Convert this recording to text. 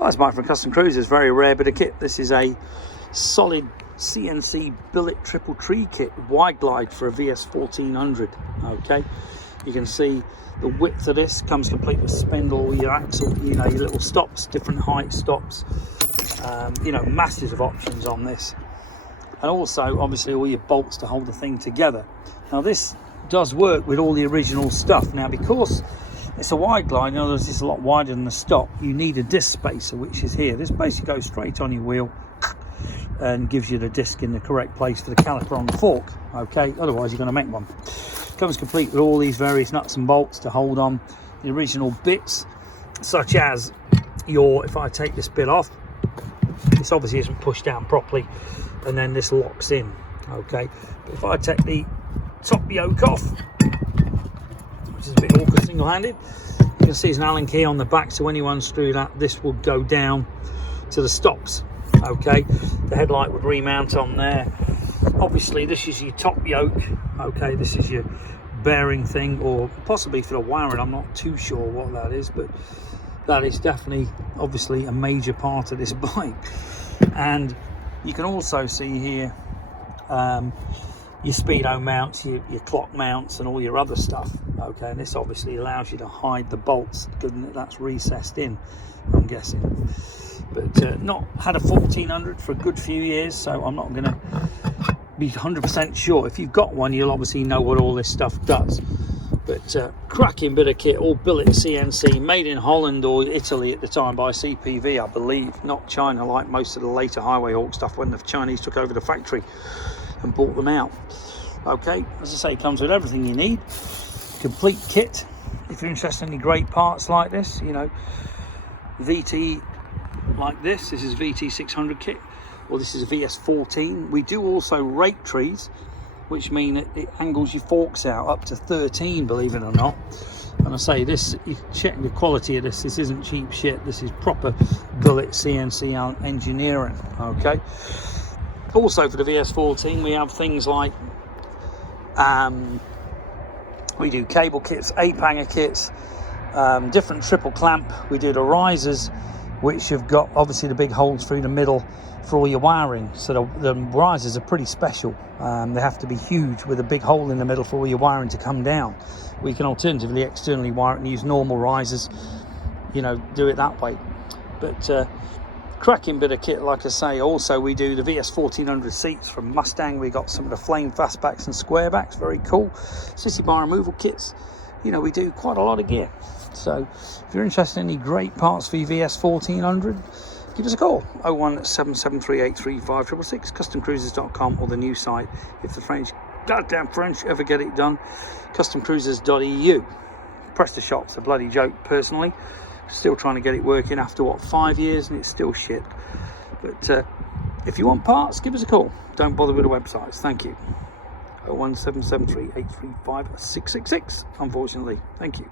Oh, it's Mike from Custom Cruisers. Very rare bit of kit. This is a solid CNC billet triple tree kit, wide glide for a VS1400. Okay, you can see the width of this comes complete with spindle, your axle, you know, your little stops, different height stops, you know, masses of options on this, and also obviously all your bolts to hold the thing together. Now this does work with all the original stuff. Now because it's a wide glide, in other words it's a lot wider than the stock, you need a disc spacer, which is here. This basically goes straight on your wheel and gives you the disc in the correct place for the caliper on the fork. Okay, otherwise you're going to make one. Comes complete with all these various nuts and bolts to hold on the original bits, such as your, if I take this bit off, this obviously isn't pushed down properly, and then this locks in. Okay, but if I take the top yoke off, which is a bit awkward single-handed, you can see there's an Allen key on the back, so when you unscrew that, this will go down to the stops. Okay, the headlight would remount on there. Obviously this is your top yoke. Okay, this is your bearing thing, or possibly for the wiring, I'm not too sure what that is, but that is definitely obviously a major part of this bike. And you can also see here your speedo mounts, your clock mounts, and all your other stuff. Okay, and this obviously allows you to hide the bolts, given that that's recessed in, I'm guessing. But not had a 1400 for a good few years, so I'm not going to be 100% sure. If you've got one, you'll obviously know what all this stuff does. But cracking bit of kit, all billet CNC, made in Holland or Italy at the time by CPV, I believe, not China like most of the later Highway Hawk stuff when the Chinese took over the factory and bought them out. Okay, as I say, it comes with everything you need, complete kit. If you're interested in any great parts like this, you know, VT like this is VT600 kit, or this is a VS14. We do also rake trees, which mean it angles your forks out up to 13, believe it or not. And I say this, you check the quality of this, this isn't cheap shit, this is proper billet CNC engineering. Okay, also for the VS14 we have things like we do cable kits, ape hanger kits, different triple clamp. We do the risers, which have got obviously the big holes through the middle for all your wiring. So the risers are pretty special. They have to be huge with a big hole in the middle for all your wiring to come down. We can alternatively externally wire it and use normal risers, you know, do it that way. But cracking bit of kit, like I say. Also we do the VS1400 seats from Mustang. We got some of the flame fastbacks and squarebacks, very cool. City bar removal kits, you know, we do quite a lot of gear. So if you're interested in any great parts for your VS1400, give us a call, 01773835666, customcruisers.com, or the new site, if the French, goddamn French, ever get it done, customcruisers.eu. Press the shop's a bloody joke, personally. Still trying to get it working after, what, 5 years, and it's still shit. But if you want parts, give us a call. Don't bother with the websites. Thank you. 01773835666, unfortunately. Thank you.